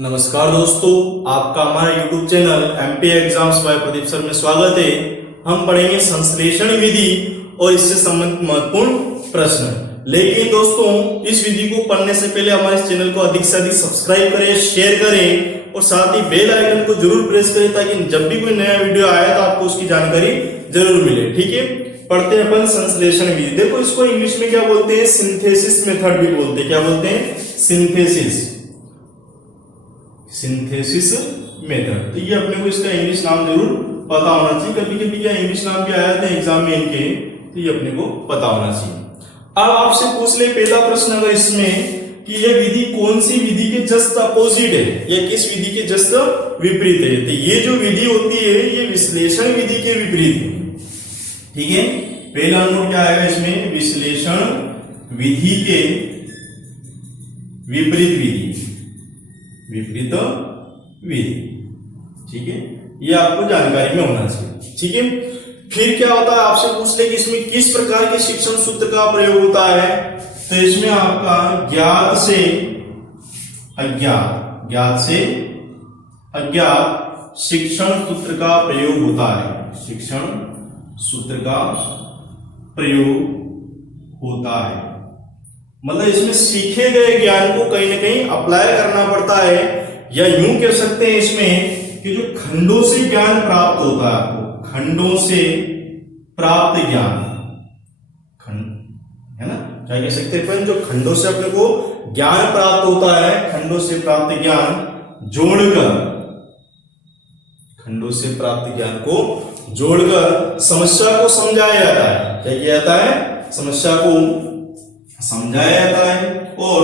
नमस्कार दोस्तों, आपका हमारे YouTube channel MP exams by Pradeep sir में स्वागत है। हम पढ़ेंगे संश्लेषण विधि और इससे संबंधित महत्वपूर्ण प्रश्न। लेकिन दोस्तों, इस विधि को पढ़ने से पहले हमारे इस चैनल को अधिक से अधिक सब्सक्राइब करें, शेयर करें और साथ ही बेल आइकन को जरूर प्रेस करें ताकि जब भी कोई नया वीडियो आए तो आपको उसकी जानकारी जरूर मिले। ठीक है, पढ़ते हैं अपन संश्लेषण विधि। देखो, इसको इंग्लिश में क्या बोलते हैं? सिंथेसिस मेथड भी बोलते हैं। क्या बोलते हैं? Synthesis method. तो ये अपने को इसका इंग्लिश नाम जरूर पता होना चाहिए। कभी कभी क्या इंग्लिश नाम भी आया था एग्जाम में इनके, तो ये अपने को पता होना चाहिए। अब आपसे पूछ ले पहला प्रश्न अगर इसमें कि यह विधि कौन सी विधि के जस्ट अपोजिट है, या किस विधि के जस्ट विपरीत है? तो ये जो विधि होती है ये विश्लेषण विधि के विपरीत है। ठीक है, पहला नोट क्या आएगा इसमें? विश्लेषण विधि के विपरीत विधि। ठीक है, ये आपको जानकारी में होना चाहिए। ठीक है, फिर क्या होता है आपसे पूछ ले कि इसमें किस प्रकार के शिक्षण सूत्र का प्रयोग होता है? तो इसमें आपका ज्ञात से अज्ञात शिक्षण सूत्र का प्रयोग होता है। शिक्षण सूत्र का प्रयोग होता है, मतलब इसमें सीखे गए ज्ञान को कहीं ना कहीं अप्लाई करना पड़ता है, या यूं कह सकते हैं इसमें कि जो खंडों से ज्ञान प्राप्त होता है आपको, खंडों से प्राप्त ज्ञान, खंड है ना, क्या कह सकते हैं? जो खंडों से अपने को ज्ञान प्राप्त होता है, खंडों से प्राप्त ज्ञान जोड़कर, खंडों से प्राप्त ज्ञान को जोड़कर समस्या को समझाया जाता है। क्या किया जाता है? समस्या को समझाया जाता है और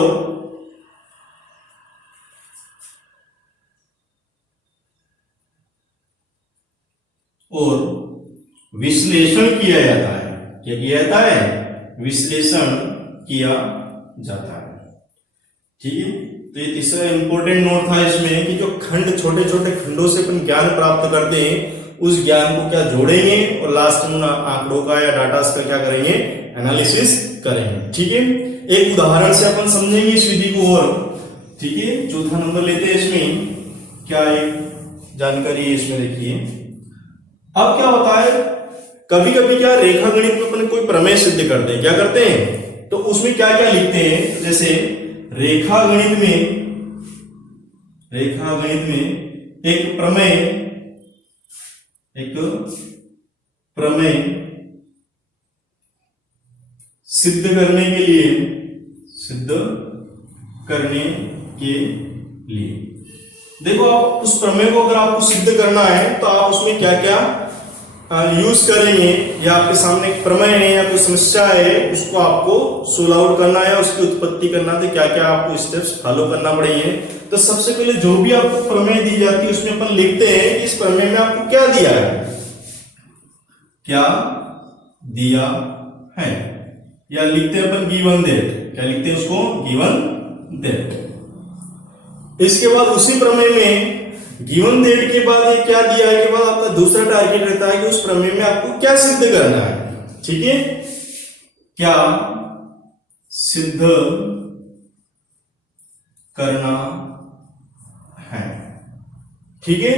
विश्लेषण किया जाता है। क्या किया जाता है? विश्लेषण किया जाता है। ठीक है, तो ये तीसरा इंपॉर्टेंट नोट था इसमें कि जो खंड, छोटे छोटे खंडों से अपन ज्ञान प्राप्त करते हैं, उस ज्ञान को क्या जोड़ेंगे और लास्ट में आंकड़ों का या डाटा का क्या करेंगे? एनालिसिस करेंगे। ठीक है, एक उदाहरण से अपन समझेंगे इस विधि को और। ठीक है, चौथा नंबर लेते हैं। इसमें क्या एक जानकारी है इसमें, देखिए। अब क्या होता है, कभी कभी क्या रेखा गणित में अपन कोई प्रमेय सिद्ध करते हैं। क्या करते हैं? तो उसमें क्या क्या लिखते हैं? जैसे रेखा गणित में एक प्रमेय सिद्ध करने के लिए देखो, आप उस प्रमेय को अगर आपको सिद्ध करना है तो आप उसमें क्या क्या यूज करेंगे, या आपके सामने एक प्रमेय है या कोई समस्या है, उसको आपको सोल्व आउट करना है, उसकी उत्पत्ति करना, तो क्या क्या आपको स्टेप्स फॉलो करना पड़ेंगे। तो सबसे पहले जो भी आपको प्रमेय दी जाती है उसमें अपन लिखते हैं कि इस प्रमेय में आपको क्या दिया है, क्या दिया है, या लिखते हैं अपन गिवन दैट। क्या लिखते हैं उसको? Given that. इसके बाद उसी प्रमेय में गिवन दैट के बाद ये क्या दिया है के बाद आपका दूसरा टारगेट रहता है कि उस प्रमेय में आपको क्या सिद्ध करना है। ठीक है, क्या सिद्ध करना है। ठीक है,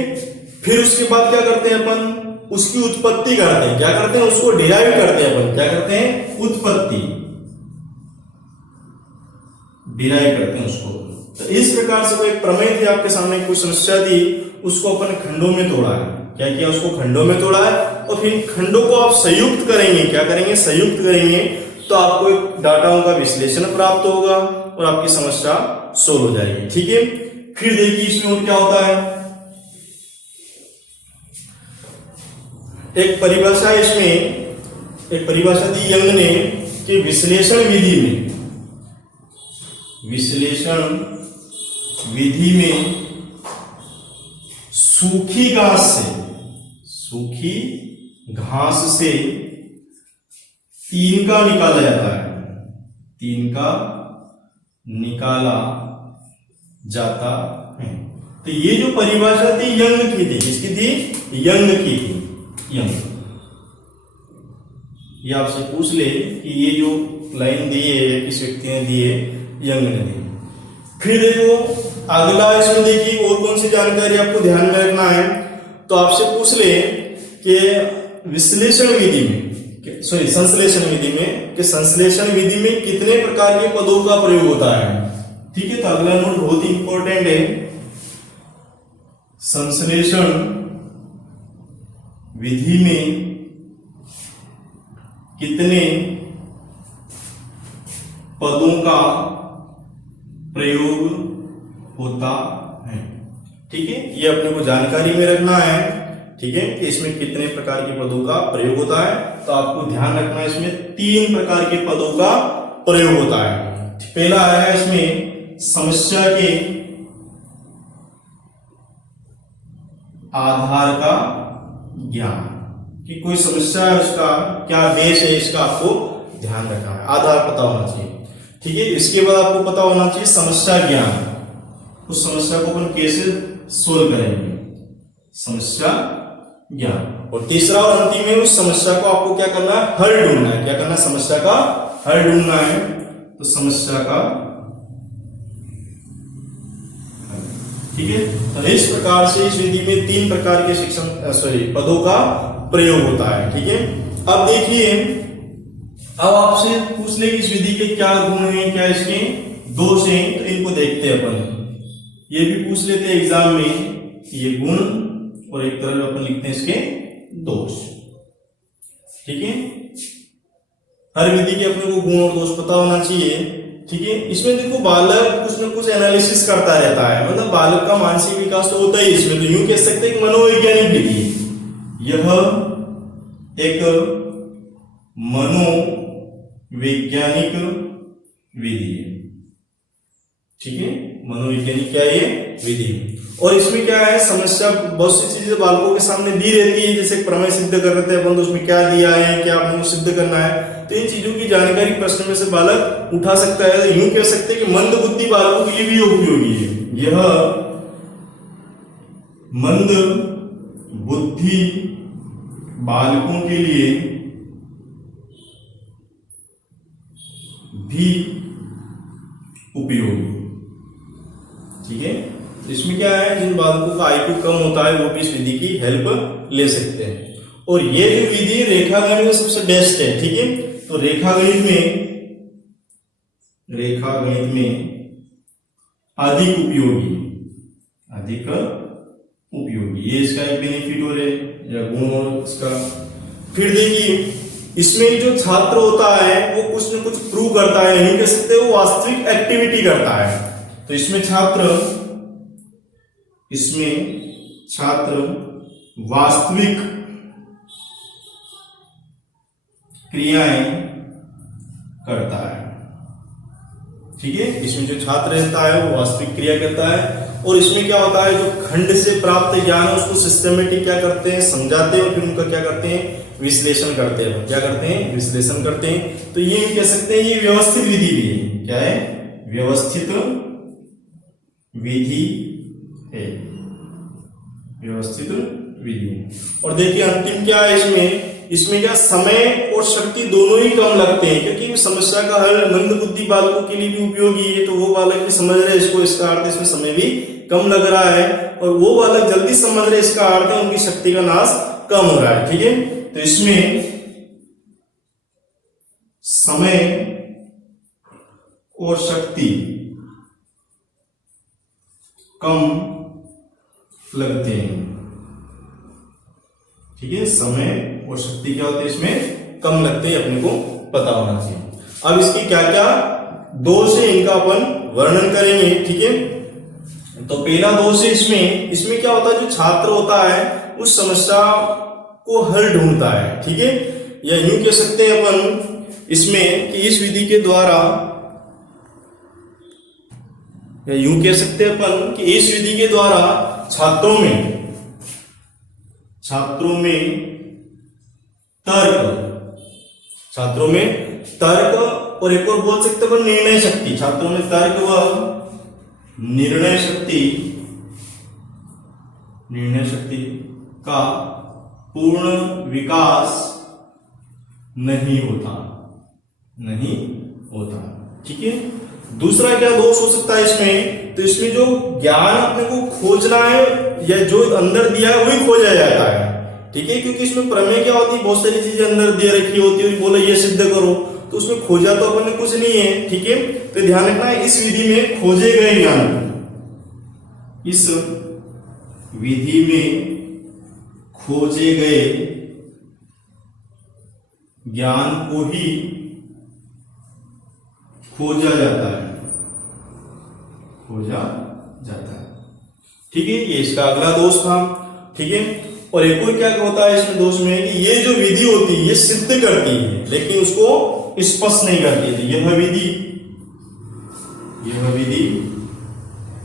फिर उसके बाद क्या करते हैं अपन? उसकी उत्पत्ति करते हैं। क्या करते हैं? उसको डिराइव करते हैं अपन। क्या करते हैं? उत्पत्ति, डिराइव करते हैं उसको। तो इस प्रकार से कोई प्रमेय थी आपके सामने, कोई समस्या थी, उसको अपन खंडों में तोड़ा है। क्या किया? उसको खंडों में तोड़ा है और फिर खंडों को आप संयुक्त करेंगे। क्या करेंगे? संयुक्त करेंगे, तो आपको एक डाटाओं का विश्लेषण प्राप्त होगा और आपकी समस्या सोल्व हो जाएगी। ठीक है, फिर देखिए इसमें और क्या होता है। एक परिभाषा है इसमें, एक परिभाषा दी यंग ने कि विश्लेषण विधि में सूखी घास से तीन का निकाला जाता है। तीन का निकाला जाता है। तो ये जो परिभाषा थी यंग की थी। किसकी थी? यंग की थी। यंग, ये आपसे पूछ ले कि ये जो लाइन दी है किस व्यक्ति ने दी है? यंग ने दी। फिर देखो अगला इसमें देखिए और कौन सी जानकारी आपको ध्यान में रखना है। तो आपसे पूछ ले कि विश्लेषण विधि में, सॉरी संश्लेषण विधि में, कि संश्लेषण विधि में कितने प्रकार के पदों का प्रयोग होता है। ठीक है, तो अगला नोट बहुत ही इंपॉर्टेंट है। संश्लेषण विधि में कितने पदों का प्रयोग होता है। ठीक है, ये अपने को जानकारी में रखना है। ठीक है, कि इसमें कितने प्रकार के पदों का प्रयोग होता है। तो आपको ध्यान रखना है इसमें 3 प्रकार के पदों का प्रयोग होता है। पहला है इसमें समस्या के आधार का ज्ञान, कि कोई समस्या है उसका क्या बेस है, इसका आपको ध्यान रखना है, आधार पता होना चाहिए। ठीक है, इसके बाद आपको पता होना चाहिए समस्या ज्ञान, उस समस्या को अपन कैसे सोल्व करेंगे, समस्या ज्ञान। और तीसरा और अंतिम में उस समस्या को आपको क्या करना है, हल ढूंढना है। क्या करना है, समस्या का हल ढूंढना है। तो समस्या का, ठीक है, तो इस प्रकार से इस विधि में 3 प्रकार के पदों का प्रयोग होता है। ठीक है, अब देखिए, अब आपसे पूछ ले इस विधि के क्या गुण हैं, क्या इसके दोष हैं, तो इनको देखते हैं अपन। ये भी पूछ लेते हैं एग्जाम में, ये गुण, और एक तरफ अपन लिखते हैं इसके दोष। ठीक है, हर विधि के अपने को गुण और दोष पता होना चाहिए। ठीक है, इसमें देखो बालक कुछ न कुछ एनालिसिस करता रहता है, मतलब बालक का मानसिक विकास तो होता ही इसमें। तो यूं कह सकते हैं कि मनोवैज्ञानिक विधि, यह एक मनोवैज्ञानिक विधि है। ठीक है, मनोवैज्ञानिक क्या है, विधि। और इसमें क्या है, समस्या बहुत सी चीजें बालकों के सामने दी रहती है, जैसे प्रमेय सिद्ध कर रहे थे अपन, तो उसमें क्या दिया है, क्या आपको सिद्ध करना है, तो इन चीजों की जानकारी प्रश्न में से बालक उठा सकता है। तो यूं कह सकते हैं कि मंद बुद्धि बालकों के लिए भी उपयोगी है। यह मंद बुद्धि बालकों के लिए भी उपयोगी। ठीक है, तो इसमें क्या है, जिन बालकों का आईक्यू कम होता है वो भी इस विधि की हेल्प ले सकते हैं। और ये जो विधि रेखागणित में सबसे बेस्ट है। ठीक है, तो रेखागणित में अधिक उपयोगी, ये इसका एक बेनिफिट हो रहे या गुण और इसका। फिर देखिए, इसमें जो छात्र होता है वो कुछ न कुछ प्रूव करता है, नहीं कह सकते वो वास्तविक एक्टिविटी करता है। तो इसमें छात्र वास्तविक क्रियाएं करता है। ठीक है, इसमें जो छात्र रहता है वो वास्तविक क्रिया करता है। और इसमें क्या होता है, जो खंड से प्राप्त ज्ञान है उसको सिस्टमेटिक क्या करते हैं, समझाते हैं, और फिर उनका क्या करते हैं, विश्लेषण करते हैं। क्या करते हैं, विश्लेषण करते हैं। तो ये कह सकते हैं ये व्यवस्थित विधि भी है। क्या है, व्यवस्थित विधि है, व्यवस्थित विधि। और देखिए अंतिम क्या है इसमें क्या, समय और शक्ति दोनों ही कम लगते हैं, क्योंकि समस्या का हल मंद बुद्धि बालकों के लिए भी उपयोगी है। तो वो बालक भी समझ रहे हैं इसको, इसका अर्थ इसमें समय भी कम लग रहा है, और वो बालक जल्दी समझ रहे इसका अर्थ है उनकी शक्ति का नाश कम हो रहा है। ठीक है, तो इसमें समय और शक्ति कम लगते हैं। ठीक है, समय और शक्ति क्या होते हैं इसमें कम लगते हैं, अपने को पता होना चाहिए। अब इसकी क्या क्या दोष है इनका अपन वर्णन करेंगे। ठीक है, तो पहला दोष है इसमें क्या होता है, जो छात्र होता है उस समस्या को हल ढूंढता है। ठीक है, या यूं कह सकते हैं अपन इसमें कि इस विधि के द्वारा, या यूं कह सकते हैं अपन कि इस विधि के द्वारा छात्रों तर्क और एक और बोल सकते हैं निर्णय शक्ति, छात्रों में तर्क व निर्णय शक्ति का पूर्ण विकास नहीं होता। ठीक है, दूसरा क्या दोष हो सकता है इसमें, तो इसमें जो ज्ञान अपने को खोजना है या जो अंदर दिया है वही खोजा जाता है, ठीक है। क्योंकि इसमें प्रमेय क्या होती है, बहुत सारी चीजें अंदर दे रखी होती है, बोले ये सिद्ध करो, तो उसमें खोजा तो अपन ने कुछ नहीं है, ठीक है। तो ध्यान रखना है इस विधि में खोजे गए ज्ञान, इस विधि में खोजे गए ज्ञान को ही खोजा जाता है, खोजा जाता है, ठीक है। ये इसका अगला दोष था, ठीक है। और एक और क्या होता है इसमें दोष में कि ये जो विधि होती है ये सिद्ध करती है लेकिन उसको स्पष्ट नहीं करती है। यह विधि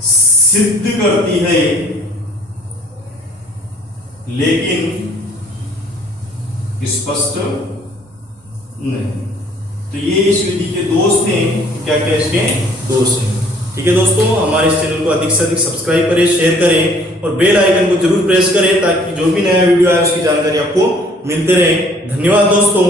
सिद्ध करती है लेकिन स्पष्ट नहीं। तो ये इस विधि के दोष थे। क्या क्या इसके दोष हैं, ठीक है दोस्तों। हमारे इस चैनल को अधिक से अधिक सब्सक्राइब करें, शेयर करें और बेल आइकन को जरूर प्रेस करें ताकि जो भी नया वीडियो आए उसकी जानकारी आपको मिलते रहे। धन्यवाद दोस्तों।